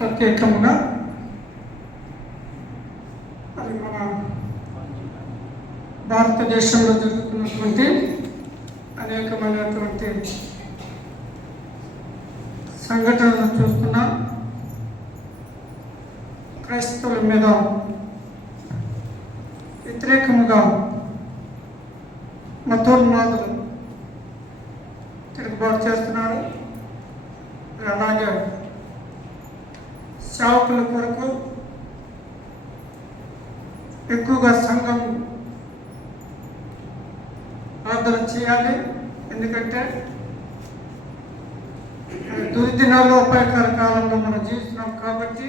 ప్రత్యేకముగా అది మన భారతదేశంలో జరుగుతున్నటువంటి అనేకమైనటువంటి సంఘటనలు చూస్తున్నాం. క్రైస్తవుల మీద వ్యతిరేకముగా మతోన్మాదులు తిరుగుబాటు చేస్తున్నారు. అలాగే సేవకుల కొరకు ఎక్కువగా సంఘం ప్రార్థన చేయాలి. ఎందుకంటే దుర్దినాల్లో అపాయకర కాలంలో మనం జీవిస్తున్నాం కాబట్టి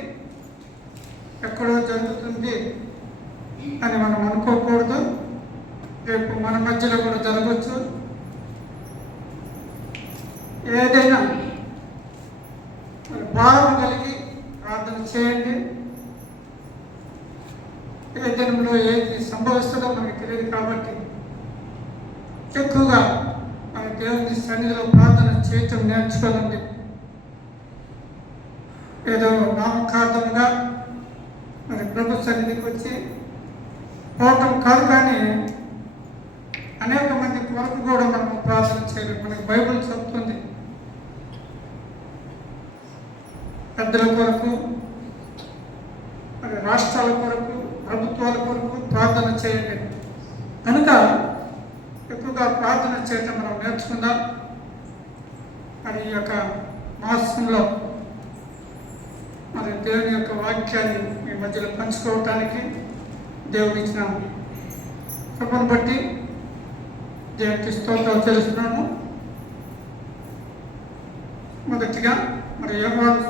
ఎక్కడో జరుగుతుంది అని మనం అనుకోకూడదు. రేపు మన మధ్యలో కూడా జరగవచ్చు. ఏదైనా భారం కలిగి ప్రార్థన చేయండి. ఏ దినంలో ఏది సంభవిస్తుందో మనకి తెలియదు కాబట్టి ఎక్కువగా మన దేవుని సన్నిధిలో ప్రార్థన చేయటం నేర్చుకోనండి. ఏదో నామకార్థంగా మరి ప్రభు సన్నిధికి వచ్చి పోవటం కాదు, కానీ అనేక మంది కొరకు కూడా మనం ప్రార్థన చేయలేదు. మనకి బైబిల్ చెప్తుంది పెద్దల కొరకు, మరి రాష్ట్రాల కొరకు, ప్రభుత్వాల కొరకు ప్రార్థన చేయండి. కనుక ఎక్కువగా ప్రార్థన చేయటం మనం నేర్చుకుందాం. మరి ఈ యొక్క మాసంలో మరి దేవుని యొక్క వాక్యాన్ని మీ మధ్యలో పంచుకోవటానికి దేవుడు ఇచ్చిన కృపను బట్టి దేవునికి స్తోత్రాలు తెలుస్తున్నాను. మొదటిగా మరి యోహాను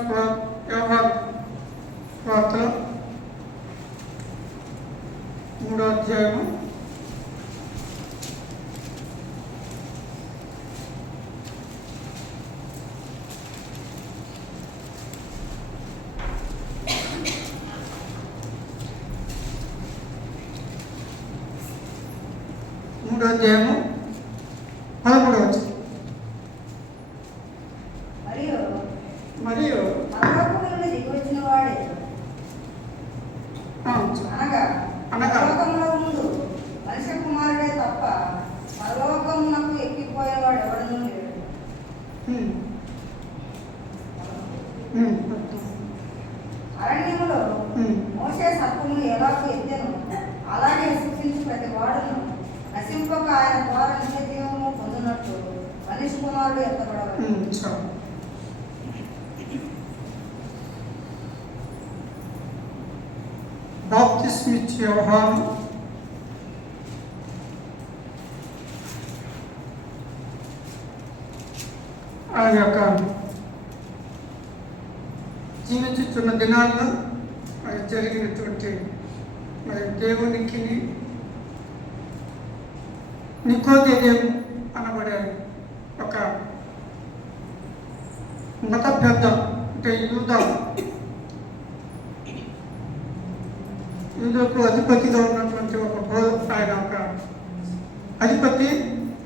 వార్తలో 3వ అధ్యాయము 13వ వచనం. మరియు ముందు మనిషి కుమారుడే తప్ప పరలోకమునకు ఎక్కిపోయేవాడు ఎవడనూ లేడు. అరణ్యములో మోసే సర్పమును ఎలాగో ఎత్తెను, అలాగే సృష్టించి ప్రతి వాడును నశింపక ఆయన ద్వారా నిత్యజీవము పొందినట్టు మనిషి కుమారుడు ఎత్తబడవలెను. బాప్తిస్మ ఇచ్చే యోహాను ఆయన యొక్క జీవించుతున్న దినాల్లో మరి జరిగినటువంటి మరి దేవునికి నికోదేము అనబడే ఒక మత పెద్ద, అంటే యూదులకు అధిపతిగా ఉన్నటువంటి ఆయన ఒక అధిపతి,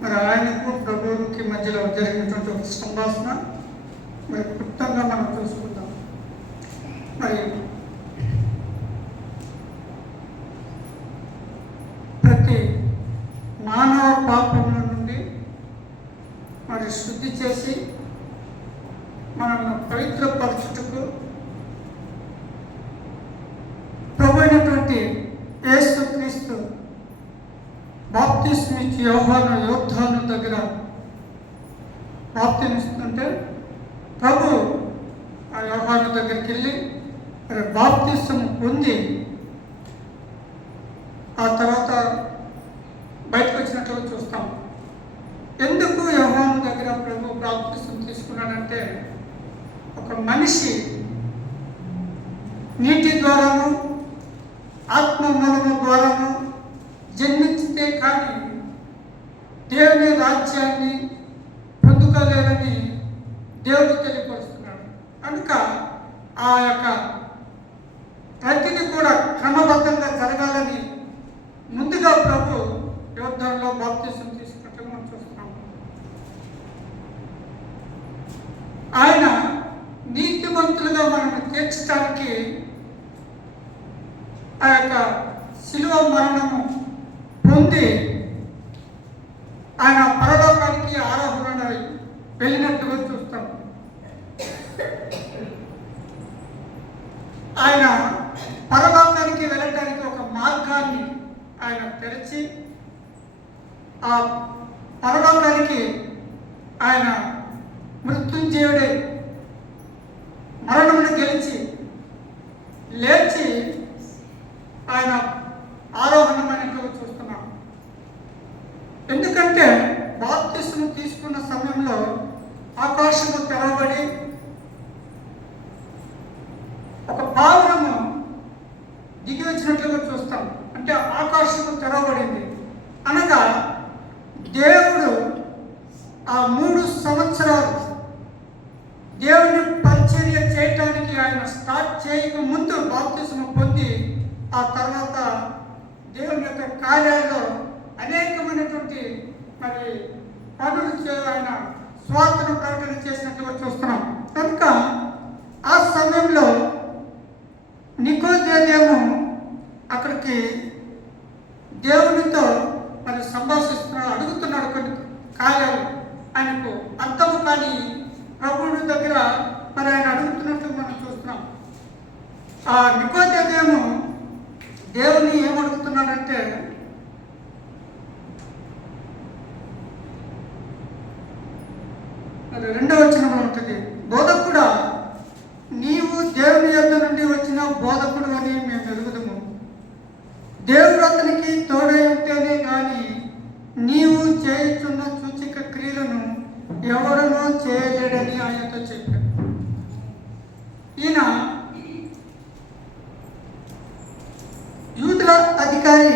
మరి ఆయనకు ప్రభువుకి మధ్యలో జరిగినటువంటి ఒక సంభాషణ మరి క్లుప్తంగా మనం చూసుకుందాం. మరి ప్రతి మానవ పాపముల నుండి మరి శుద్ధి చేసి మనల్ని పవిత్రపరచుటకు ప్రభు అయినటువంటి యేసుక్రీస్తు బాప్తిస్మ ఇచ్చి యోహాను దగ్గర బాప్తినిస్తుంటే ప్రభు ఆ యోహాను దగ్గరికి వెళ్ళి మరి బాప్తిస్మ పొంది ఆ తర్వాత బయటకు వచ్చినట్లు చూస్తాం. ఎందుకు యోహాను దగ్గర ప్రభు బాప్తిస్మ తీసుకున్నాడంటే, ఒక మనిషి నీటి ద్వారాను ఆత్మ మూలము ద్వారాను జన్మించితే కానీ దేవుని రాజ్యాన్ని పొందుకోలేదని దేవుడు తెలియపరుస్తున్నాడు. కనుక ఆ యొక్క ప్రతిది కూడా క్రమబద్ధంగా జరగాలని ముందుగా ప్రభు యోర్దానులో బాప్తిసం తీసుకున్నట్టు మనం చూస్తున్నాం. ఆయన నీతిమంతుడు నీతిమంతులుగా మనల్ని తీర్చడానికి ఆ యొక్క శిలువ మరణము పొంది ఆయన పరలోకానికి ఆరోహణమై వెళ్ళినట్టుగా చూస్తాం. ఆయన పరలోకానికి వెళ్ళడానికి ఒక మార్గాన్ని ఆయన తెరిచి ఆ పరలోకానికి ఆయన మృత్యుంజయుడే మరణమును గెలిచి లేచి ఆయన ఆరోహణమైనట్టుగా చూస్తున్నాం. ఎందుకంటే బాప్తిస్మం తీసుకున్న సమయంలో ఆకాశము తెరవబడి ఒక పావురము దిగి వచ్చినట్లుగా చూస్తాం. అంటే ఆకాశము తెరవబడింది అనగా దేవుడు ఆ 3 సంవత్సరాలు దేవుని పరిచర్య చేయటానికి ఆయన స్టార్ట్ చేయక ముందు బాప్తిస్మం పొంది ఆ తర్వాత దేవుని యొక్క కార్యాల్లో అనేకమైనటువంటి మరి పనులు ఆయన స్వార్థను ప్రకటన చేసినట్టుగా చూస్తున్నాం. కనుక ఆ సమయంలో నికోదేము అక్కడికి దేవునితో మరి సంభాషిస్తున్నాడు, అడుగుతున్నాడు కొన్ని కార్యాలు ఆయనకు అర్థము కానీ ప్రభువుడి దగ్గర మరి ఆయన అడుగుతున్నట్లు మనం చూస్తున్నాం. ఆ నికోదేము దేవుని ఏమడుగుతున్నాడంటే మరి 2వ వచనంలో ఉంటుంది, బోధకుడా నీవు దేవుని యొద్ద నుండి వచ్చిన బోధకుడు అని మేము ఎరుగుదము. దేవుడు అతనికి తోడై ఉంటేనే కానీ నీవు చేయుచున్న సూచక క్రియలను ఎవడనో చేయలేడని ఆయనతో చెప్పాడు. ఈయన యూదుల అధికారి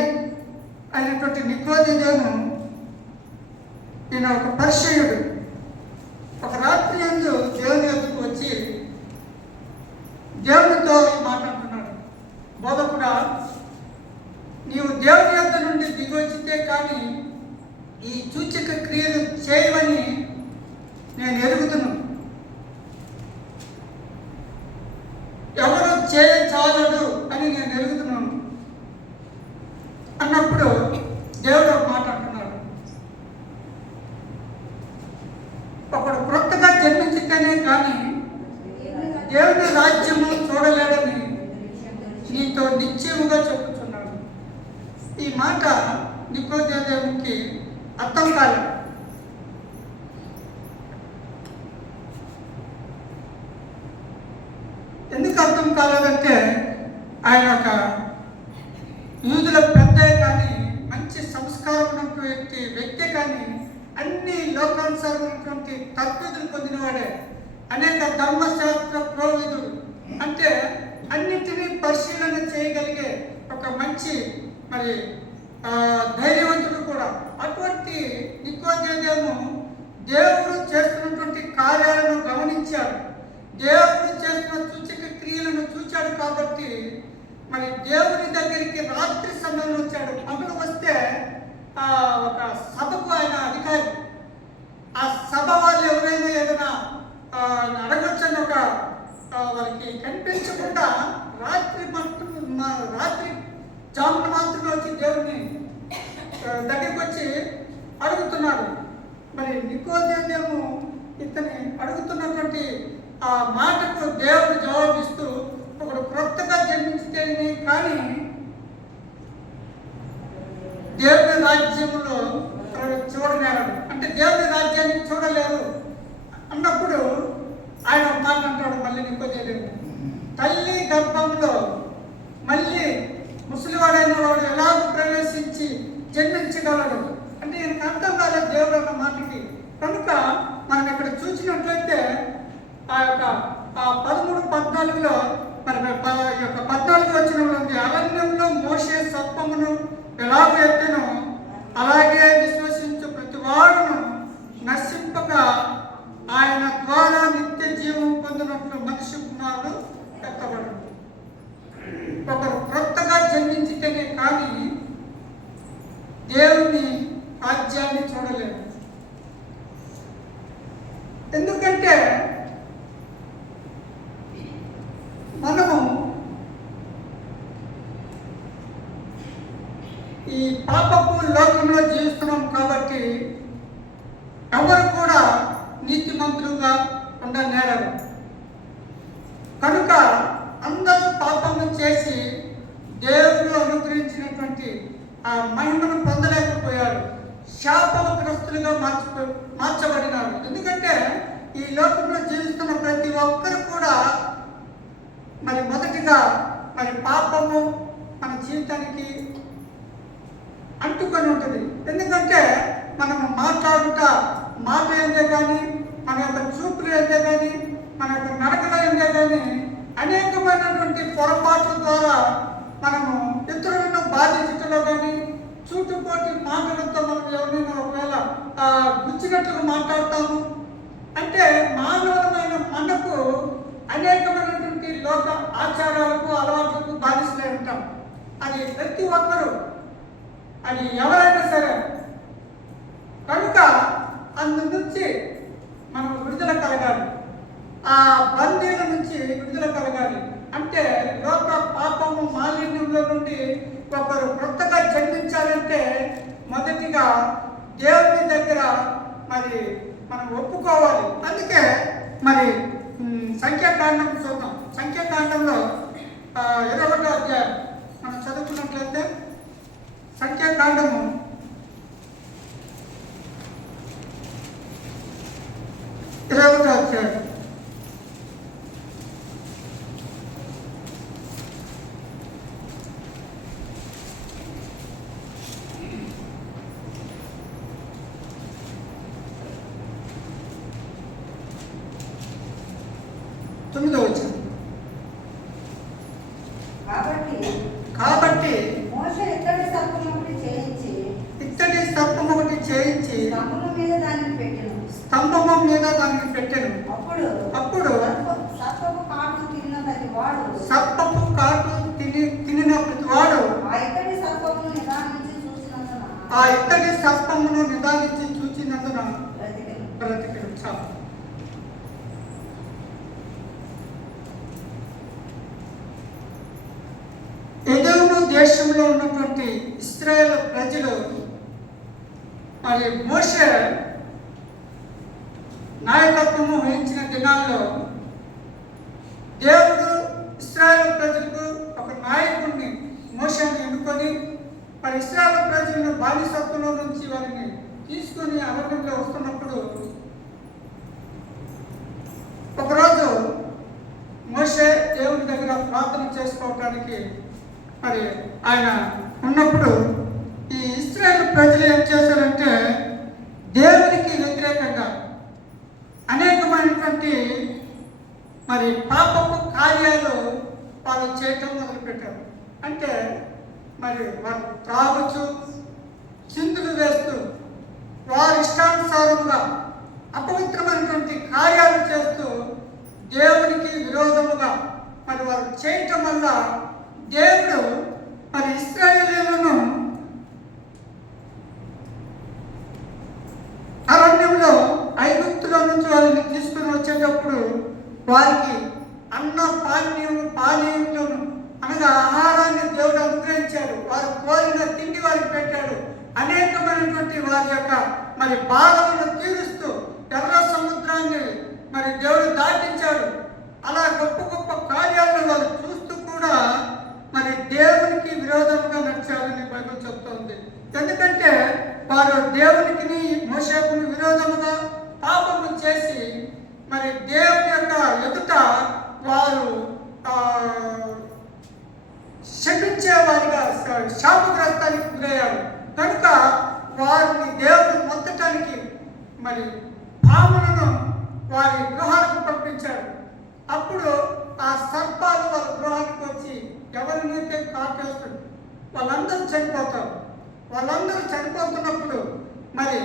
అయినటువంటి నికోదేము, ఈయన ఒక పరిసయ్యుడు. ఒక రాత్రి యందు దేవుని యొద్దకు వచ్చి దేవునితో మాట్లాడుతున్నాడు, బోధకుడా నీవు దేవుని యొద్ద నుండి దిగొచ్చితే కానీ ఈ సూచక క్రియలు చేయవని నేను ఎరుగుతున్నాను. ఎవరు చేయచాలడు అని నేను ఎరుగుతున్నాను అన్నప్పుడు దేవుడు మాట్లాడుతున్నాడు, ఒకడు క్రొత్తగా జన్మించితేనే కానీ దేవుని రాజ్యము చూడలేడని నీతో నిశ్చయముగా చెప్పుతున్నాడు. ఈ మాట నికోదేముకి అర్థం కాలేదు. ఎందుకు అర్థం కాలేదంటే ఆయన ఒక యూదుల పెద్దే కానీ మంచి సంస్కారం వ్యక్తి కానీ అన్ని లోకానుసారమైనటువంటి తత్విధులు పొందినవాడే, అనేక ధర్మశాస్త్ర ప్రోవిధుడు, అంటే అన్నిటినీ పరిశీలన చేయగలిగే ఒక మంచి మరి ధైర్యవంతుడు కూడా. అటువంటి నికోదేము దేవుడు చేస్తున్నటువంటి కార్యాలను గమనించాడు, దేవుడు చేస్తున్న సూచక క్రియలను చూచాడు. కాబట్టి మరి దేవుని దగ్గరికి రాత్రి సమయంలో వచ్చాడు. పగలు వస్తే ఒక సభకు ఆయన అధికారి, ఆ సభ వాళ్ళు ఎవరైనా ఏదైనా అడగొచ్చని ఒక వారికి కనిపించకుండా రాత్రి జామున మాత్రమే వచ్చి దేవుని దగ్గరికి వచ్చి అడుగుతున్నాడు. మరి నికోదేము ఇతని అడుగుతున్నటువంటి ఆ మాటకు దేవుడు జవాబిస్తూ, ఒకడు క్రొత్తగా జన్మించితేనే కానీ దేవుని రాజ్యంలో చూడలేరు, అంటే దేవుని రాజ్యాన్ని చూడలేరు అన్నప్పుడు ఆయన మాట అంటాడు. మళ్ళీ నికోదేము, తల్లి గర్భంలో మళ్ళీ ముసలివాడైన వాడు ఎలా ప్రవేశించి జన్మించగలడు అంటే ఈయనకు అర్థం కాలేదు దేవుడు అన్న మాటకి. కనుక మనం ఇక్కడ చూసినట్లయితే ఆ యొక్క 13-14లో మరి యొక్క 14 వచనంలో ఉంది, అరణ్యంలో మోషే సర్పమును ఎలాగో ఎత్తెనో అలాగే విశ్వసించు ప్రతి వాడును నశింపక ఆయన ద్వారా నిత్య జీవం పొందినట్లు మనిషి కుమారుడు ఎత్తబడు. ఒకరు క్రొత్తగా జన్మించితేనే కానీ దేవుని రాజ్యాన్ని చూడలేము. ఎందుకంటే పాపపు లోకంలో జీవిస్తున్నాం కాబట్టి ఎవరు కూడా నీతిమంతులుగా ఉండనేరరు. కనుక అందరూ పాపము చేసి దేవుడు అనుగ్రహించినటువంటి ఆ మహిమను పొందలేకపోయారు. శాపగ్రస్తులుగా మార్చబడినారు. ఎందుకంటే ఈ లోకంలో జీవిస్తున్న ప్రతి ఒక్కరు కూడా మరి మొదటిగా మరి పాపము మన జీవితానికి అంటుకొని ఉంటుంది. ఎందుకంటే మనము మాట్లాడుట మాట ఏందే కానీ, మన యొక్క చూపులు ఏందే కానీ, మన యొక్క నడకలు ఏందే కానీ అనేకమైనటువంటి పొరపాట్ల ద్వారా మనము ఇతరులను బాధించటంలో కానీ, చూటుపోటి మాటలతో మనం ఎవరైనా ఒకవేళ గుచ్చినట్లుగా మాట్లాడతాము. అంటే మానవులమైన మనకు అనేకమైనటువంటి లోక ఆచారాలకు అలవాట్లకు బాధిస్తూ ఉంటాం. అది ప్రతి ఒక్కరూ, అది ఎవరైనా సరే. కనుక అందు నుంచి మనం విడుదల కలగాలి. ఆ బందీల నుంచి విడుదల కలగాలి. అంటే లోక పాపము మాలిన్యంలో నుండి ఒకరు కొత్తగా జన్మించాలంటే మొదటిగా దేవుని దగ్గర మరి మనం ఒప్పుకోవాలి. అందుకే మరి సంఖ్యాకాండం చూద్దాం. సంఖ్యాకాండంలో 21వ అధ్యాయం మనం చదువుకున్నట్లయితే, సంఖ్యాకాండము 21వ అధ్యాయం 9వ వచనం. కాబట్టి మోషే ఇత్తడి సర్పం ఒకటి చేయించి స్తంభము మీద దానిని పెట్టెను. అప్పుడు సర్పపు కాటు తినిన ప్రతి వాడు ఆ ఇత్తడి సర్పమును నిదానించి చూచినందున బ్రతికెను. చాలు. ఎదోము దేశంలో ఉన్నటువంటి ఇశ్రాయేలు ప్రజలు మరి మోషే నాయకత్వము వహించిన దినాల్లో దేవుడు ఇశ్రాయేలు ప్రజలకు ఒక నాయకుడిని మోషేని ఎన్నుకొని మరి ఇశ్రాయేలు ప్రజలను బానిసత్వంలో నుంచి వారిని తీసుకొని అరణ్యంలో వస్తున్నప్పుడు ఒకరోజు మోషే దేవుని దగ్గర ప్రార్థన చేసుకోవటానికి మరి ఆయన ఉన్నప్పుడు ఈ ఇశ్రాయేలు ప్రజలు ఏం చేశారంటే దేవునికి వ్యతిరేకంగా అనేకమైనటువంటి మరి పాపపు కార్యాలు వాళ్ళు చేయటం మొదలుపెట్టారు. అంటే మరి వారు త్రాగుచు, చిందులు వేస్తూ, వారి ఇష్టానుసారంగా అపవిత్రమైనటువంటి కార్యాలు చేస్తూ దేవునికి విరోధముగా మరి వారు చేయటం వల్ల దేవుడు మరి ఇశ్రాయేలీయులను అరణ్యంలో ఐగుప్తులో నుంచి వారిని తీసుకుని వచ్చేటప్పుడు వారికి అన్న పానీయములను అనగా ఆహారాన్ని దేవుడు అనుగ్రహించాడు. వారు కోరిన తిండి వారికి పెట్టాడు. అనేకమైనటువంటి వారి యొక్క మరి బాధలను తీరుస్తూ ఎర్ర సముద్రాన్ని మరి దేవుడు దాటించాడు. అలా గొప్ప గొప్ప కార్యాలను వాళ్ళు చూస్తూ కూడా మరి దేవునికి విరోధంగా నడిచారని బైబిల్ చెప్తోంది. ఎందుకంటే వారు దేవునికి మోషేకును విరోధముగా పాపము చేసి మరి దేవుని యొక్క ఎదుట వారు శపించే వారిగా శాపగ్రస్తానికి గురయ్యారు. కనుక వారిని దేవుడు మొత్తటానికి మరి పాములను వారి గృహాలకు పంపించారు. అప్పుడు ఆ సర్పాలు వాళ్ళ గృహానికి వచ్చి ఎవరినైతే కాటేస్తాడు వాళ్ళందరూ చనిపోతారు. వాళ్ళందరూ చనిపోతున్నప్పుడు మరి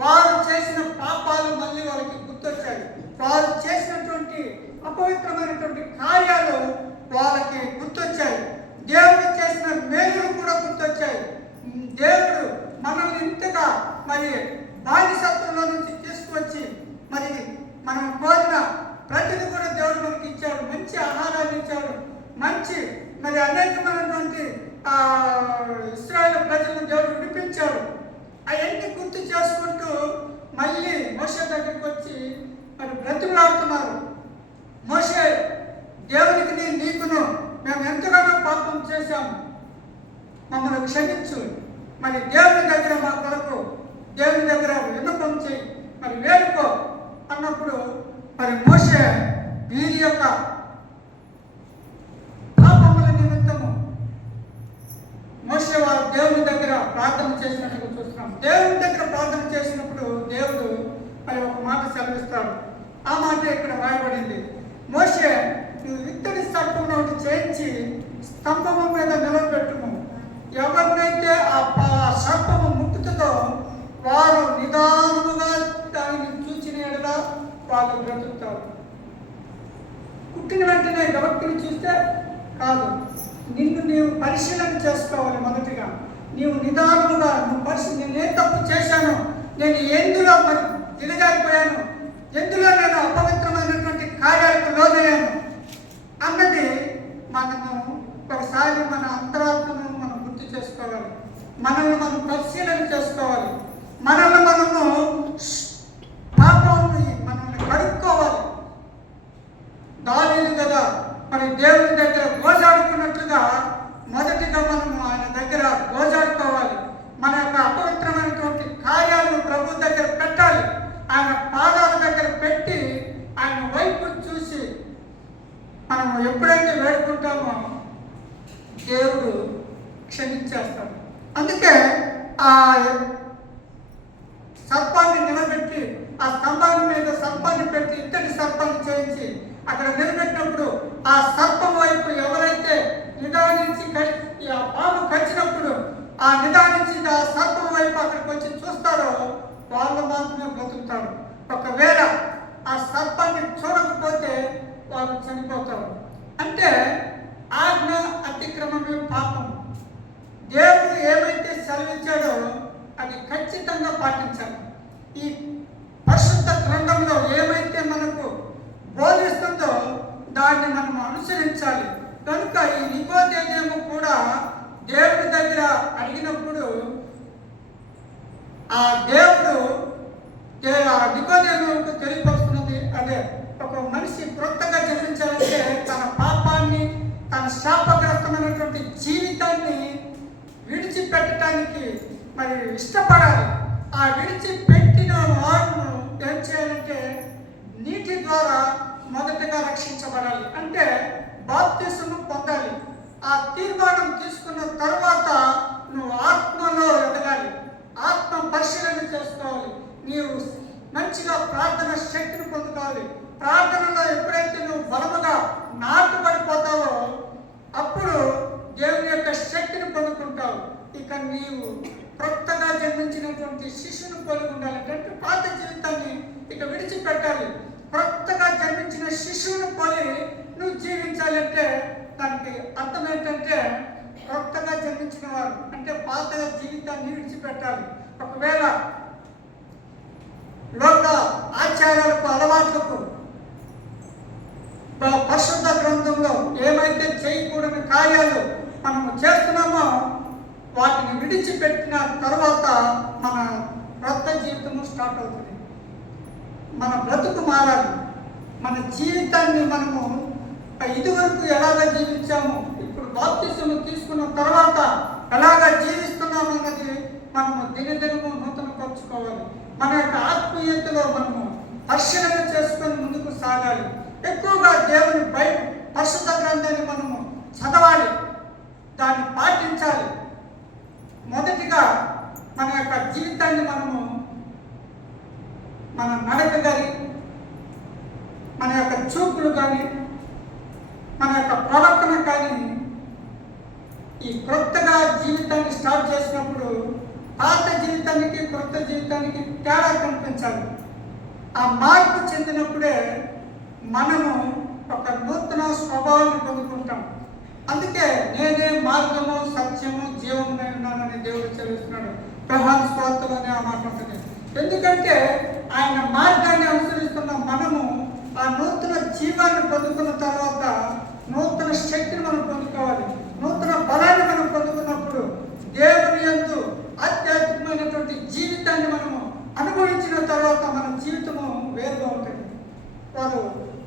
వారు చేసిన పాపాలు మళ్ళీ వాళ్ళకి గుర్తొచ్చాయి. వారు చేసినటువంటి అపవిత్రమైనటువంటి కార్యాలు వాళ్ళకి గుర్తొచ్చాయి. దేవుడు చేసిన మేలులు కూడా గుర్తొచ్చాయి. దేవుడు మనల్ని ఇంతగా మరి బానిసత్వంలో నుంచి తీసుకువచ్చి మరి మనం కోరిన ప్రతిది కూడా దేవుడు మనకి ఇచ్చాడు. మంచి ఆహారాన్ని ఇచ్చాడు. మంచి మరి అనేకమైనటువంటి ఆ ఇశ్రాయేలు ప్రజలను దేవుడు విడిపించాడు. అవన్నీ గుర్తు చేసుకుంటూ మళ్ళీ మోషే దగ్గరికి వచ్చి మరి బ్రతిమలాడుతున్నారు. మోషే, దేవునికి నీకును మేము ఎంతగానో పాపం చేశాము, మమ్మల్ని క్షమించు, మరి దేవుని దగ్గర మా కొరకు దేవుని దగ్గర విన్నపం చేయి, మరి వేడుకో అన్నప్పుడు మరి మోషే వీరి యొక్క పాపముల నిమిత్తము మోషే వారు దేవుని దగ్గర ప్రార్థన చేసినట్టుగా చూస్తున్నాం. దేవుని దగ్గర ప్రార్థన చేసినప్పుడు దేవుడు మరి ఒక మాట సెలవిస్తాడు. ఆ మాట ఇక్కడ రాయబడింది. మోషే, నువ్వు ఇత్తడి సర్పం ఒకటి చేయించి స్తంభము మీద నిలబెట్టుము, ఎవరినైతే ఆ సర్పము ముట్టుతుందో వారు నిదానముగా దానిని చూచిన ఎడల వాళ్ళు బ్రతుకుతారు. పుట్టిన వెంటనే గవక్తిని చూస్తే కాదు, నిన్ను నీవు పరిశీలన చేసుకోవాలి. మొదటిగా నీవు నిదానముగా నేనేం తప్పు చేశాను, నేను ఎందులో మరి దిగజారిపోయాను, ఎందులో నేను అపవిత్రమైనటువంటి కార్యాలకు లోనయ్యాను అన్నది మనము ఒకసారి మన అంతరాత్మను మనం గుర్తు చేసుకోవాలి. మనల్ని మనం పరిశీలన చేసుకోవాలి. మనల్ని మనము పాపాన్ని మనల్ని కడుక్కోవాలి. దావీదు కదా మరి దేవుని దగ్గర గోజాడుకున్నట్లుగా మొదటిగా మనము ఆయన దగ్గర గోజాడుకోవాలి. మన యొక్క అపవిత్రమైనటువంటి కార్యాలను ప్రభు దగ్గర పెట్టాలి. ఆయన పాదాల దగ్గర పెట్టి ఆయన వైపు చూసి మనం ఎప్పుడైతే వేడుకుంటామో దేవుడు క్షమించేస్తాడు. అందుకే ఆ సర్పాన్ని నిలబెట్టి ఆ స్తంభాన్ని మీద సర్పాన్ని పెట్టి ఇత్తడి సర్పాన్ని చేయించి అక్కడ నిలబెట్టినప్పుడు ఆ సర్పం వైపు ఎవరైతే నిదానించి ఆ పాము కచ్చినప్పుడు ఆ నిదానించి ఆ సర్పం వైపు అక్కడికి వచ్చి చూస్తారో వాళ్ళు మాత్రమే బ్రతుకుతారు. ఒకవేళ ఆ సర్పాన్ని చూడకపోతే వాళ్ళు చనిపోతారు. అంటే ఆజ్ఞ అతిక్రమమే పాపం. దేవుడు ఏమైతే సెలవించాడో అది ఖచ్చితంగా పాటించాలి. ఈ పరిశుద్ధ గ్రంథంలో ఏమైతే మనకు బోధిస్తుందో దాన్ని మనం అనుసరించాలి. కనుక ఈ నికోదేము కూడా దేవుడి దగ్గర అడిగినప్పుడు ఆ దేవుడు నికోదేముకు తెలియపరుస్తున్నది అదే, ఒక మనిషి క్రొత్తగా జన్మించాలంటే తన పాపాన్ని, తన శాపగ్రస్తమైనటువంటి జీవితాన్ని విడిచిపెట్టడానికి మరి ఇష్టపడాలి. ఆ విడిచిపెట్టిన వారును ఏం చేయాలంటే నీటి ద్వారా మొదటగా రక్షించబడాలి. అంటే బాప్తిసము పొందాలి. ఆ తీర్మానం తీసుకున్న తర్వాత నువ్వు ఆత్మలో ఎదగాలి. ఆత్మ పరిశీలన చేసుకోవాలి. నీవు మంచిగా ప్రార్థన శక్తిని పొందుకోవాలి. ప్రార్థనలో ఎప్పుడైతే నువ్వు బలముగా నాటుపడిపోతావో అప్పుడు దేవుని యొక్క శక్తిని పొందుకుంటావు. ఇక నీవు క్రొత్తగా జన్మించినటువంటి శిశువును పోలి ఉండాలంటే పాత జీవితాన్ని ఇక విడిచిపెట్టాలి. క్రొత్తగా జన్మించిన శిశువును పోలి నువ్వు జీవించాలంటే దానికి అర్థం ఏంటంటే క్రొత్తగా జన్మించిన వారు అంటే పాత జీవితాన్ని విడిచిపెట్టాలి. ఒకవేళ లోక ఆచారాలకు, అలవాట్లకు పరిశుద్ధ గ్రంథంలో ఏమైతే చేయకూడని కార్యాలు మనము చేస్తున్నామో వాటిని విడిచిపెట్టిన తర్వాత మన క్రొత్త జీవితము స్టార్ట్ అవుతుంది. మన బ్రతుకు మారాలి. మన జీవితాన్ని మనము ఇదివరకు ఎలాగ జీవించాము, ఇప్పుడు బాప్తిసము తీసుకున్న తర్వాత ఎలాగ జీవిస్తున్నాము అన్నది మనము దినదినము నూతనపరుచుకోవాలి. మన యొక్క ఆత్మీయతలో మనము పరిశీలన చేసుకొని ముందుకు సాగాలి. ఎక్కువగా దేవుని పరిశుద్ధ గ్రంథాన్ని మనము చదవాలి, దాన్ని పాటించాలి. మొదటిగా మన యొక్క జీవితాన్ని మనము మన నడక కానీ, మన యొక్క చూపులు కానీ, మన యొక్క ప్రవర్తన కానీ ఈ క్రొత్తగా జీవితాన్ని స్టార్ట్ చేసినప్పుడు పాత జీవితానికి క్రొత్త జీవితానికి తేడా కనిపించాలి. ఆ మార్పు చెందినప్పుడే మనము ఒక నూతన స్వభావాన్ని పొందుకుంటాం. అందుకే నేనే మార్గము, సత్యము, జీవము ఉన్నానని దేవుడు చెల్లిస్తున్నాడు. యోహాను సువార్తలోనే ఆ మాట ఉంటుంది. ఎందుకంటే ఆయన మార్గాన్ని అనుసరిస్తున్న మనము ఆ నూతన జీవాన్ని పొందుకున్న తర్వాత నూతన శక్తిని మనం పొందుకోవాలి, నూతన బలాన్ని మనం పొందుకోవాలి. తర్వాత మన జీవితము వేరుగా ఉంటుంది. వారు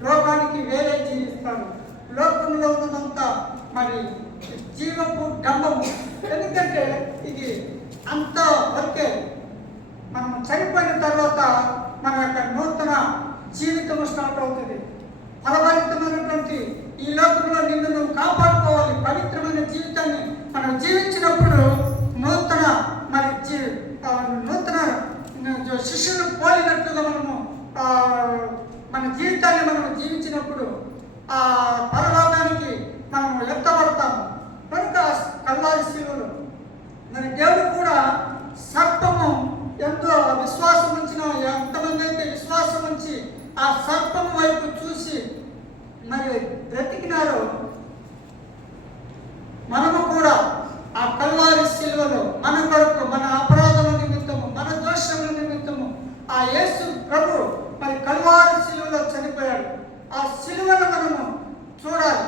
లోకానికి వేరే జీవిస్తారు. లోకంలో ఉన్నదంతా మరి జీవపు డంబము. ఎందుకంటే ఇది అంత వరకే. మనం చనిపోయిన తర్వాత మన యొక్క నూతన జీవితము స్టార్ట్ అవుతుంది. ఫలభరితమైనటువంటి ఈ లోకంలో నిన్ను నువ్వు కాపాడుకోవాలి. పవిత్రమైన జీవితాన్ని మనం జీవించినప్పుడు నూతన శిష్యులు పోలినట్లుగా మనము మన జీవితాన్ని మనం జీవించినప్పుడు ఆ పరలోకానికి మనం ఎత్తబడతాము. కనుక కల్వారి శిలువలో మరి దేవుడు కూడా సర్పము ఎంతో విశ్వాసం ఉంచిన ఎంతమంది అయితే విశ్వాసం ఉంచి ఆ సర్పము వైపు చూసి మరి బ్రతికినారో మనము కూడా ఆ కల్వారి శిలువలో మన కొరకు, మన అపరాధముల నిమిత్తము, మన దోషముల నిమిత్తము ఆ యేసు ప్రభు మరి కల్వారి శిలువలో చనిపోయాడు. ఆ శిలువను మనము చూడాలి.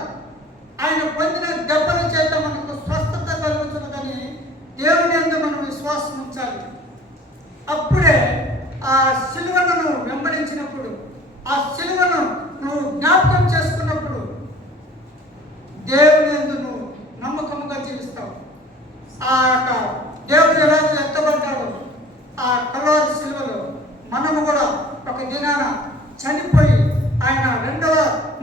ఆయన పొందిన దెబ్బల చేత మనకు స్వస్థత కలుగుతున్నదని దేవుని యందు మనం విశ్వాసం ఉంచాలి. అప్పుడే ఆ శిలువను నువ్వు వెంబడించినప్పుడు, ఆ శిలువను నువ్వు జ్ఞాపకం చేసుకున్నప్పుడు దేవుని యందు నువ్వు నమ్మకముగా జీవిస్తావు. ఆ యొక్క దేవుడు ఎలా ఎత్తబడ్డాడు ఆ కల్వారి శిలువలో మనము కూడా ఒక దినాన చనిపోయి ఆయన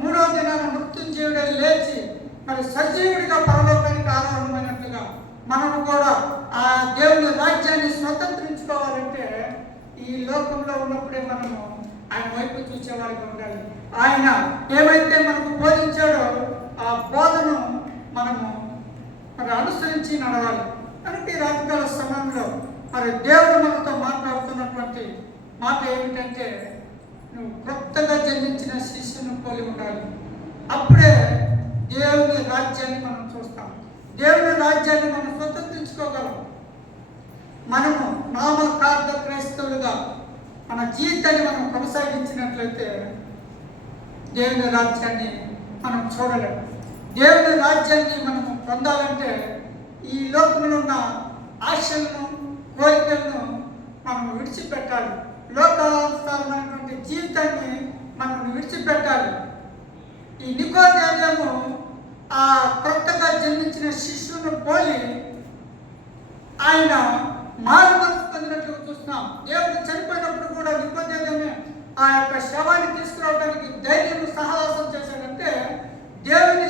మూడవ దినాన మృత్యుంజయుడై లేచి మరి సజీవుడిగా పరలోకానికి ఆరోహణమైనట్లుగా మనము కూడా ఆ దేవుని రాజ్యాన్ని స్వతంత్రించుకోవాలంటే ఈ లోకంలో ఉన్నప్పుడే మనము ఆయన వైపు చూసేవాడిగా ఉండాలి. ఆయన ఏమైతే మనకు బోధించాడో ఆ బోధను మనము మరి అనుసరించి నడవాలి. కనుక ఈ రాత్రికాల సమయంలో మరి దేవుడు మనతో మాట్లాడుతున్నటువంటి మాట ఏమిటంటే, నువ్వు కొత్తగా జన్మించిన శిష్యును పోలి ఉండాలి. అప్పుడే దేవుని రాజ్యాన్ని మనం చూస్తాం. దేవుని రాజ్యాన్ని మనం స్వతంత్రించుకోగలం. మనము నామకార్థ క్రైస్తవులుగా మన జీవితాన్ని మనం కొనసాగించినట్లయితే దేవుని రాజ్యాన్ని మనం చూడలేము. దేవుని రాజ్యాన్ని మనము పొందాలంటే ఈ లోకంలో ఉన్న ఆశలను, కోరికలను మనం విడిచిపెట్టాలి. లోకానుసారమైనటువంటి జీవితాన్ని మనం విడిచిపెట్టాలి. ఈ నికోదేము ఆ కొత్తగా జన్మించిన శిశువును పోలి ఆయన మారు మనసు పొందినట్లు చూస్తున్నాం. దేవుడు చనిపోయినప్పుడు కూడా నికోదేమే ఆ యొక్క శవాన్ని తీసుకురావడానికి ధైర్యం సాహసం చేశాడంటే, దేవుని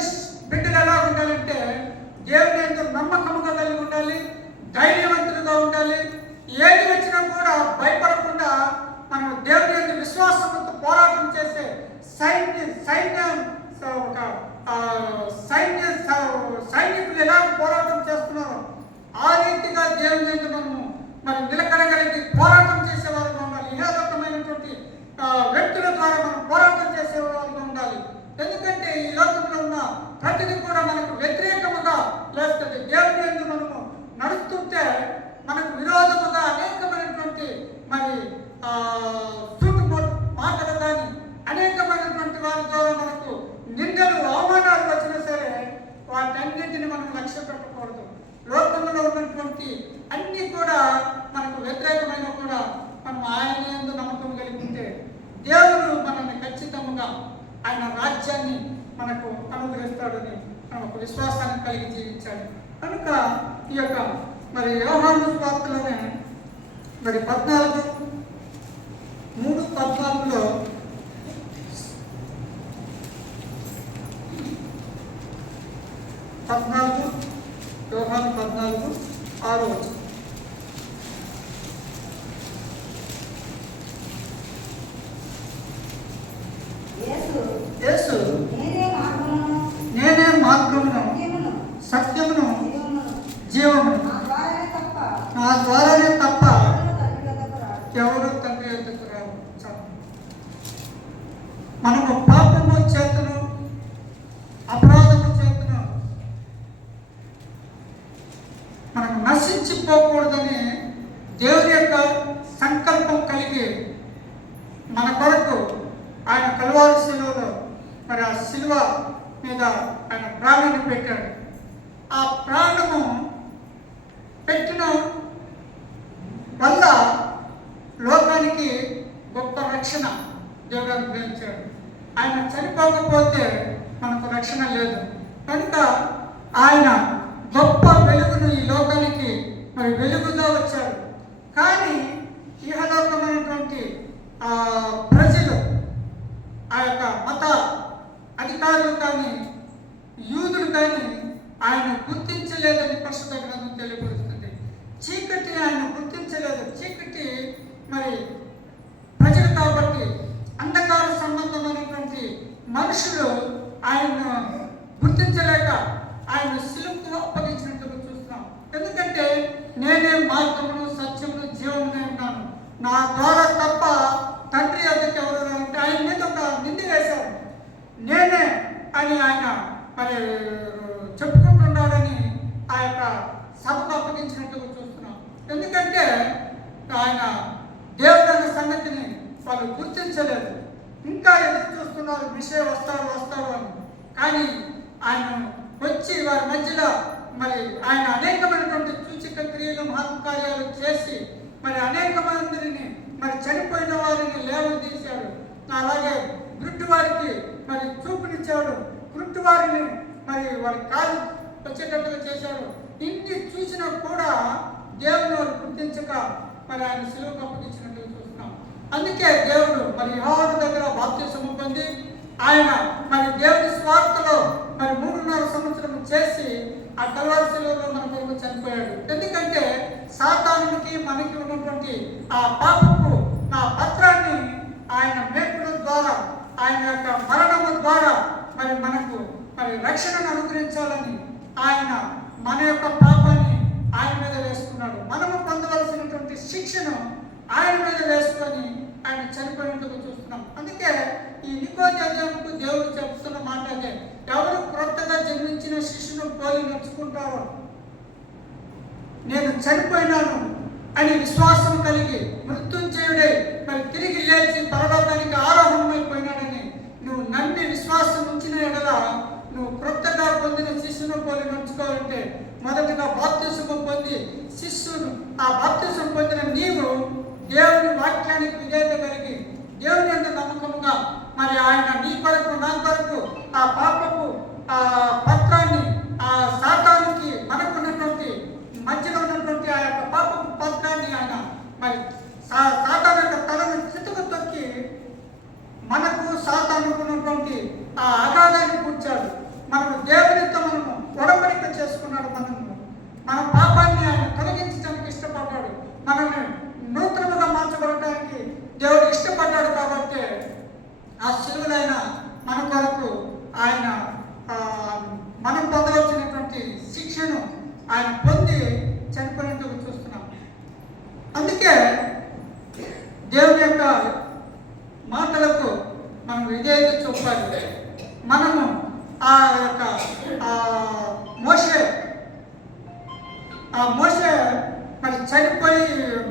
బిడ్డలు ఎలా ఉండాలంటే దేవుని ఎందు నమ్మకముగా కలిగి ఉండాలి, ధైర్యవంతులుగా ఉండాలి. ఏది వచ్చినా కూడా భయపడకుండా మనం దేవుని ఎందు విశ్వాసంతో పోరాటం చేసే సైనికులు ఎలా పోరాటం చేస్తున్నారో ఆ రీతిగా దేవుని ఎందు మనము మరి నిలకడగలిగి పోరాటం చేసేవారుగా ఉండాలి. ఇహలోకమైనటువంటి వ్యక్తుల ద్వారా మనం పోరాటం చేసేవారుగా ఉండాలి. ఎందుకంటే ఈ లోకంలో ఉన్న ప్రతిదీ కూడా మనకు వ్యతిరేకముగా లేస్తుంది. దేవుని యందు మనము నడుస్తుంటే మనకు విరోధముగా అనేకమైనటువంటి మరి మాటలు కానీ అనేకమైనటువంటి వారి ద్వారా మనకు నిందలు, అవమానాలు వచ్చినా సరే వాటన్నింటిని మనం లక్ష్య పెట్టకూడదు. లోకంలో ఉన్నటువంటి అన్నీ కూడా మనకు వ్యతిరేకమైన కూడా మనం ఆయన యందు నమ్మకం కలిగి ఉంటే దేవుడు మనల్ని ఖచ్చితంగా ఆయన రాజ్యాన్ని మనకు అనుగ్రహిస్తాడని మనం ఒక విశ్వాసాన్ని కలిగి జీవించాలి. కనుక ఈ యొక్క మరి యోహాను సువార్తలోనే మరి 3:14 యోహాను 14:6 యేసు నేనే మార్గమును, సత్యమును, జీవమును, నా ద్వారానే తప్ప ఎవరు తండ్రి యొద్దకు రారు. మనము పాపము చేతను, అపరాధము చేతను మనకు నశించిపోకూడదని దేవుని యొక్క సంకల్పం కలిగి మన కొరకు ఆయన కల్వారి శిలువలో మరి ఆ శిలువ మీద ఆయన ప్రాణాన్ని పెట్టాడు. ఆ ప్రాణము పెట్టిన వల్ల లోకానికి గొప్ప రక్షణ దేవుడు అనుగ్రహించాడు. ఆయన చనిపోకపోతే మనకు రక్షణ లేదు. కనుక ఆయన గొప్ప వెలుగును ఈ లోకానికి మరి వెలుగుగా వచ్చాడు. కానీ ఇహలోకమైనటువంటి ప్రజలు, ఆ యొక్క మత అధికారులు కానీ యూదులు కానీ ఆయన గుర్తించలేదని పరిశుద్ధ గ్రంథం తెలియపరుస్తుంది. చీకటి ఆయన గుర్తించలేదు. చీకటి మరి ప్రజలు కాబట్టి అంధకార సంబంధమైనటువంటి మనుషులు ఆయన్ను గుర్తించలేక ఆయన సిలువకు అప్పగించినట్టుగా చూస్తున్నాం. ఎందుకంటే నేనే మార్గమును సత్యమును జీవమునే ఉన్నాను, నా ద్వారా తప్ప తండ్రి వద్దకు ఎవరు అంటే ఆయన మీద ఒక నింది వేశారు. నేనే అని ఆయన మరి చెప్పుకుంటున్నాడని ఆ యొక్క సభకు అప్పగించినట్టుగా చూస్తున్నాం. ఎందుకంటే ఆయన దేవుడు అనే సంగతిని వాళ్ళు గుర్తించలేదు. ఇంకా ఎదురు చూస్తున్నారు, విషయం వస్తాడు అని. కానీ ఆయన వచ్చి వారి మధ్యలో మరి ఆయన అనేకమైనటువంటి సూచక క్రియలు మహత్కార్యాలు చేసి మరి అనేక మందిని మరి చనిపోయిన వారిని లేవదీశాడు. అలాగే గుడ్డి వారికి మరి చూపునిచ్చాడు, గుడ్డి వారిని మరి వారి కాలు వచ్చేటట్టుగా చేశాడు. ఇన్ని చూసినా కూడా దేవుని వారు గుర్తించక మరి ఆయన సిలువకు అప్పగించినట్టుగా చూస్తున్నాం. అందుకే దేవుడు మరి యెహోవా దగ్గర బాప్తిసము పొంది ఆయన మరి దేవుని స్వార్థలో మరి 3.5 సంవత్సరం చేసి ఆ కల్వరి శిలువలో మన కొరకు చనిపోయాడు. ఎందుకంటే సాతానునికి మనకి ఉన్నటువంటి ఆ పాపపు ఆ పత్రాన్ని ఆయన మేపుల ద్వారా, ఆయన యొక్క మరణము ద్వారా మరి మనకు మరి రక్షణను అనుగ్రహించాలని ఆయన మన యొక్క పాపాన్ని ఆయన మీద వేసుకున్నాడు. మనము పొందవలసినటువంటి శిక్షను ఆయన మీద వేసుకొని ఆయన చనిపోయినట్టుగా చూస్తున్నాం. అందుకే ఈ నికోదేముకు దేవుడు చెప్తున్న మాట అదే, ఎవరు క్రొత్తగా జన్మించిన శిష్యును పోలి నడుచుకుంటారో, నేను చనిపోయినాను అని విశ్వాసం కలిగి మృత్యుంజయుడై మరి తిరిగి లేచి పరలోకానికి ఆరోహణమైపోయినాడని నువ్వు నమ్మి విశ్వాసం ఉంచిన ఎడల నువ్వు క్రొత్తగా పొందిన శిష్యును పోలి నడుచుకోవాలంటే మొదటగా బాప్తిసము పొంది శిష్యును ఆ బాప్తిసం పొందిన నీవు దేవుని వాక్యానికి విధేయత కలిగి దేవుని యొక్క నమ్మకముగా మరి ఆయన నీ కొరకు నా కొరకు ఆ పాపపు ఆ పత్రాన్ని ఆ సాతానుకి మనకున్నటువంటి మధ్యలో ఉన్నటువంటి ఆ యొక్క పాపపు పత్రాన్ని ఆయన మరి సాతాను యొక్క తలను చితుకు తొక్కి మనకు సాతానుకున్నటువంటి ఆ అగాధాన్ని కూర్చాడు. మనకు దేవునితో మనము ఒడంబడిక చేసుకున్నాడు. మన పాపాన్ని ఆయన తొలగించడానికి ఇష్టపడ్డాడు. మనల్ని నూతనముగా మార్చబడటానికి దేవుడు ఇష్టపడ్డాడు. కాబట్టి ఆ శిలువలైన మన కొరకు ఆయన మనం పొందవలసినటువంటి శిక్షను ఆయన పొంది చనిపోయినట్టుగా చూస్తున్నాం. అందుకే దేవుని యొక్క మాటలకు మనం విధేయత చూపాలి. మనము ఆ యొక్క మోషే మరి చనిపోయి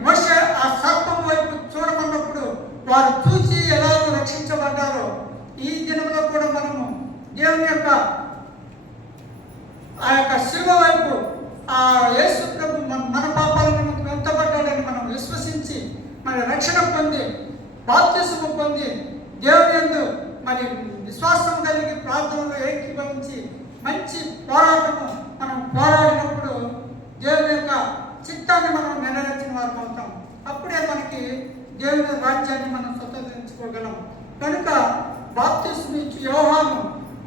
మోషే ఆ సర్పం వైపు చూడమన్నప్పుడు వారు చూసి ఎలాగో రక్షించబడ్డారో ఈ దినంలో కూడా మనము దేవుని యొక్క ఆ యొక్క శిలువ వైపు ఆ యేసు ప్రభు మన పాపాల నిమిత్తం ఎంతబడ్డాడని మనం విశ్వసించి మరి రక్షణ పొంది బాప్తిసము పొంది దేవుని యందు మరి విశ్వాసం కలిగి ప్రార్థనలో ఏకీభవించి మంచి పోరాటము మనం పోరాడినప్పుడు దేవుని యొక్క చిత్తాన్ని మనం నెరవేర్చిన వారు అవుతాం. అప్పుడే మనకి దేవుని రాజ్యాన్ని మనం స్వతంత్రించుకోగలం. కనుక బాప్తిస్ము ఇచ్చి యోహాను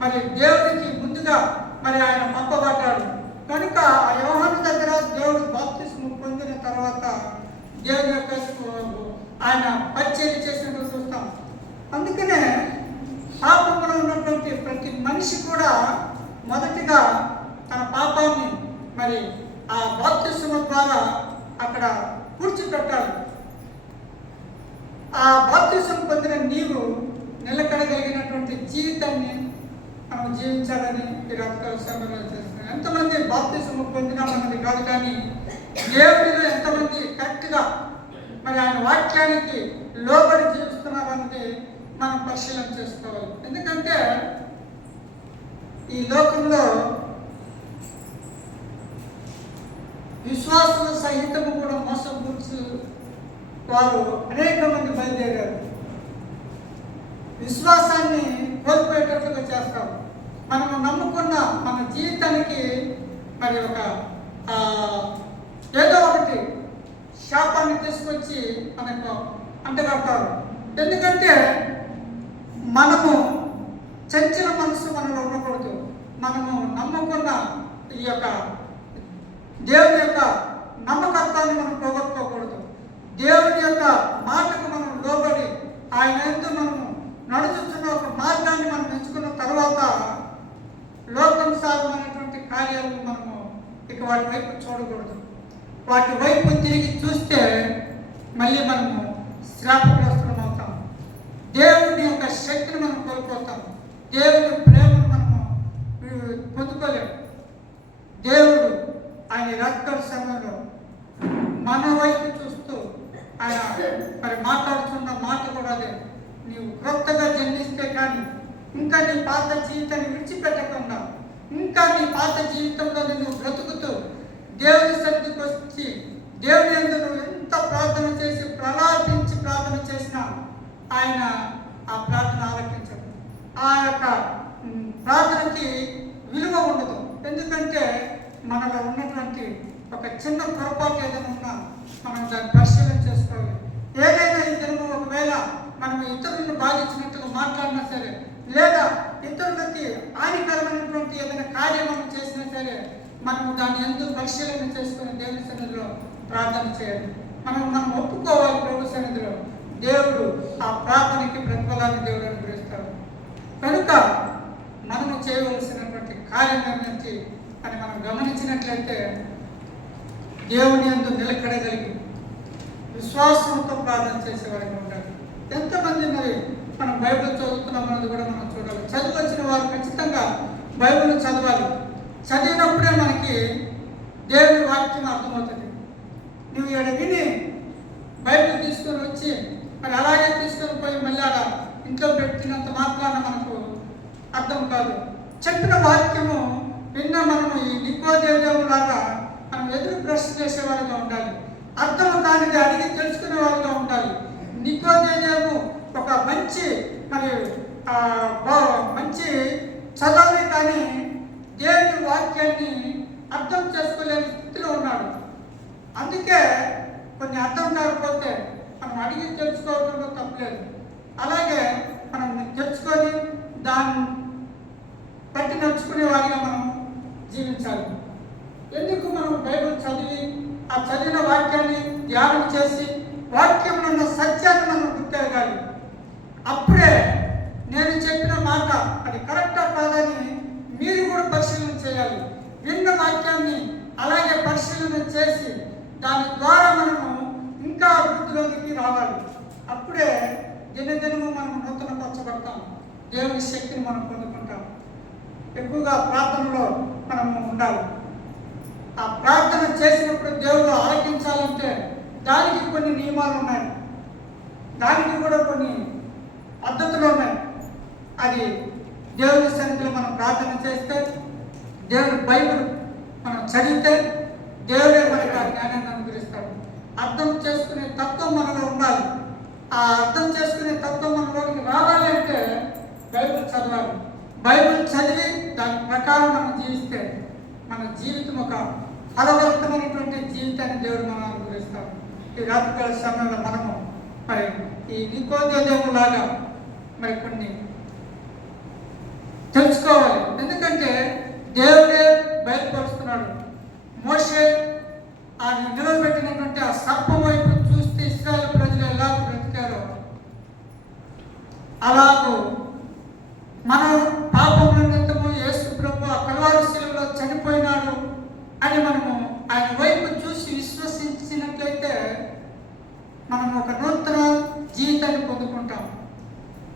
మరి దేవునికి ముందుగా మరి ఆయన పంపబడ్డాడు. కనుక ఆ యోహాను దగ్గర దేవుడు బాప్తిస్ము పొందిన తర్వాత దేవుని యొక్క ఆయన పరిచర్య చేసినట్టు చూస్తాం. అందుకనే పాపంలో ఉన్నటువంటి ప్రతి మనిషి కూడా మొదటిగా తన పాపాన్ని మరి ఆ బాప్తిస్ము ద్వారా అక్కడ కూర్చిపెట్టాలి. ఆ బాప్తిసం పొందిన నీవు నిలకడగలిగినటువంటి జీవితాన్ని మనం జీవించాలని ఈ రక్తోత్సవంలో చేస్తున్నాం. ఎంతమంది బాప్తిసము పొందినామన్నది కాదు, కానీ దేవుడిలో ఎంతమంది కరెక్ట్గా మరి ఆయన వాక్యానికి లోబడి జీవిస్తున్నారన్నది మనం పరిశీలన చేసుకోవాలి. ఎందుకంటే ఈ లోకంలో విశ్వాసుల సహితము కూడా మోసపూర్చు వారు అనేక మంది బయలుదేరారు. విశ్వాసాన్ని కోల్పోయేటట్లుగా చేస్తాము. మనము నమ్ముకున్న మన జీవితానికి మరి ఒక ఆ, ఏదో ఒకటి శాపాన్ని తీసుకొచ్చి మనకు అంటగడతారు. ఎందుకంటే మనము చంచల మనసు మనలో ఉండకూడదు. మనము నమ్ముకున్న ఈ యొక్క దేవుని యొక్క నమ్మకత్వాన్ని మనం పోగొట్టుకోకూడదు. దేవుని యొక్క మాటకు మనం లోబడి ఆయన ఎందు మనము నడుచుతున్న ఒక మార్గాన్ని మనం ఎంచుకున్న తర్వాత లోకానుసారమైనటువంటి కార్యాలను మనము ఇక వాటి వైపు చూడకూడదు. వాటి వైపు తిరిగి చూస్తే మళ్ళీ మనము శ్రాపగ్రస్తులం అవుతాం. దేవుని యొక్క శక్తిని మనం కోల్పోతాం. దేవుని ప్రేమను మనము పొందుకోలేము. దేవుడు ఆయన రక్త సమయంలో మన వైపు చూస్తూ ఆయన మరి మాట్లాడుతున్న మాట కూడా అదే, నీవు క్రొత్తగా జన్మిస్తే కానీ ఇంకా నీ పాత జీవితాన్ని విడిచిపెట్టకుండా ఇంకా నీ పాత జీవితంలో నువ్వు బ్రతుకుతూ దేవుని సన్నిధికి వచ్చి దేవుని యందు నువ్వు ఎంత ప్రార్థన చేసి ప్రలాపించి ప్రార్థన చేసినా ఆయన ఆ ప్రార్థన ఆలకించడు. ఆ యొక్క ప్రార్థనకి విలువ ఉండదు. ఎందుకంటే మనలో ఉన్నటువంటి ఒక చిన్న పొరపాటు ఏదైనా ఉన్నా మనం దాన్ని పరిశీలన చేసుకోవాలి. ఏదైనా ఈ దినము ఒకవేళ మనం ఇతరులను బాధించినట్టుగా మాట్లాడినా సరే, లేదా ఇతరులకి హానికరమైనటువంటి ఏదైనా కార్యం మనం చేసినా సరే, మనం దాన్ని ఎందుకు పరిశీలన చేసుకుని దేవుని సన్నిధిలో ప్రార్థన చేయాలి. మనం ఒప్పుకోవాలి ప్రభు సన్నిధిలో. దేవుడు ఆ ప్రార్థనకి ప్రతిఫలాన్ని దేవుడు అనుగ్రహిస్తాడు. కనుక మనము చేయవలసినటువంటి కార్యం ఏంటి అని మనం గమనించినట్లయితే దేవుని యందు నిలకడగలిగి విశ్వాసంతో ప్రార్థన చేసేవాడిగా ఉండాలి. ఎంతమంది మరి మనం బైబిల్ చదువుతున్నాం అన్నది కూడా మనం చూడాలి. చదువు వచ్చిన వారు ఖచ్చితంగా బైబిల్ చదవాలి. చదివినప్పుడే మనకి దేవుని వాక్యం అర్థమవుతుంది. నువ్వు ఇక్కడ విని బైబిల్ తీసుకొని వచ్చి మరి అలాగే తీసుకొని పోయి మళ్ళీ అలా ఇంట్లో పెట్టినంత మాత్రాన మనకు అర్థం కాదు. చెప్పిన వాక్యము విన్న మనము ఈ నికోదేవులాగా మనం ఎదురు ప్రశ్న చేసేవారుగా ఉండాలి. అర్థం కానిది అడిగి తెలుసుకునే వారుగా ఉండాలి. నికోదేవు ఒక మంచి మరి మంచి చదవని కానీ దేవుని వాక్యాన్ని అర్థం చేసుకోలేని స్థితిలో ఉన్నాడు. అందుకే కొన్ని అర్థం కాకపోతే మనం అడిగి తెలుసుకోవడంలో తప్పలేదు. అలాగే మనం తెలుసుకొని దాన్ని బట్టి నడుచుకునే వారిగా మనం జీవించాలి. ఎందుకు మనం బైబిల్ చదివి ఆ చదివిన వాక్యాన్ని ధ్యానం చేసి వాక్యంలో ఉన్న సత్యాన్ని మనం గుర్తెరగాలి. అప్పుడే నేను చెప్పిన మాట అది కరెక్టా కాదని మీరు కూడా పరిశీలన చేయాలి. విన్న వాక్యాన్ని అలాగే పరిశీలన చేసి దాని ద్వారా మనము ఇంకా అభివృద్ధిలోకి రావాలి. అప్పుడే దినదినము మనం నూతన పరచబడతాం. దేవుని శక్తిని మనం పొందుకుంటాం. ఎక్కువగా ప్రార్థనలో మనము ఉండాలి. ఆ ప్రార్థన చేసినప్పుడు దేవుడు ఆలకించాలంటే దానికి కొన్ని నియమాలు ఉన్నాయి, దానికి కూడా కొన్ని పద్ధతులు ఉన్నాయి. అది దేవుని సన్నిధిలో మనం ప్రార్థన చేస్తే, దేవుని బైబిల్ మనం చదివితే దేవుడే మనకి ఆ జ్ఞానాన్ని అనుగ్రహిస్తాడు. అర్థం చేసుకునే తత్వం మనలో ఉండాలి. ఆ అర్థం చేసుకునే తత్వం మనలోకి రావాలి అంటే బైబిల్ చదవాలి. బైబిల్ చదివి దాని ప్రకారం మనం జీవిస్తే మన జీవితం ఒక ఫలవంతమైనటువంటి జీవితాన్ని దేవుడు మనం అనుగ్రహిస్తాం. ఈ రాత్రికాల సమయంలో మనము మరి ఈ నికోదేవు లాగా మరి కొన్ని తెలుసుకోవాలి. ఎందుకంటే దేవుడే బయలుపరుస్తున్నాడు. మోషే ఆయన నిలబెట్టినటువంటి ఆ సర్పం వైపు చూస్తే ఇశ్రాయేలు ప్రజలు ఎలా బ్రతికారో అలాగూ మన పాపం నిమిత్తము యేసు ప్రభు ఆ కల్వారి శిలువలో చనిపోయినాడు అని మనము ఆయన వైపు చూసి విశ్వసించినట్లయితే మనం ఒక నూతన జీవితాన్ని పొందుకుంటాం.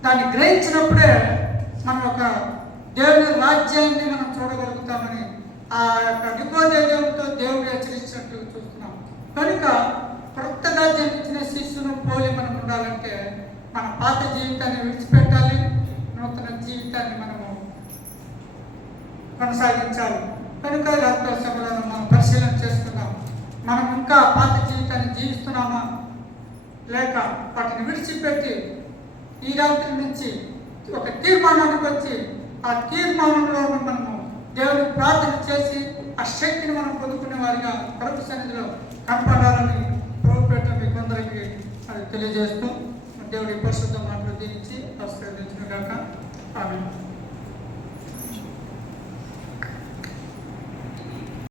దాన్ని గ్రహించినప్పుడే మనం ఒక దేవుని రాజ్యాన్ని మనం చూడగలుగుతామని ఆ యొక్క నికోదేవుతో దేవుడు హెచ్చరించినట్టు చూస్తున్నాం. కనుక కొత్తగా జన్మించిన శిశువును పోలి మనం ఉండాలంటే మన పాత జీవితాన్ని విడిచిపెట్టాలి, నూతన జీవితాన్ని మనము కొనసాగించాలి. కనుక రాత్రి సమయంలో మనం పరిశీలన చేసుకుందాం. మనం ఇంకా పాత జీవితాన్ని జీవిస్తున్నామా లేక వాటిని విడిచిపెట్టి ఈ రాత్రి నుంచి ఒక తీర్మానానికి వచ్చి ఆ తీర్మానంలో మనము దేవుడికి ప్రార్థన చేసి ఆ శక్తిని మనం పొందుకునే వారిగా ప్రభు సన్నిధిలో కనపడాలని ప్రభుపేట మీకు అందరికీ అది తెలియజేస్తూ దేవుడి పరిశుద్ధ మాటలు దీనించి ఆశీర్వదించిన గాక ఆమేన్.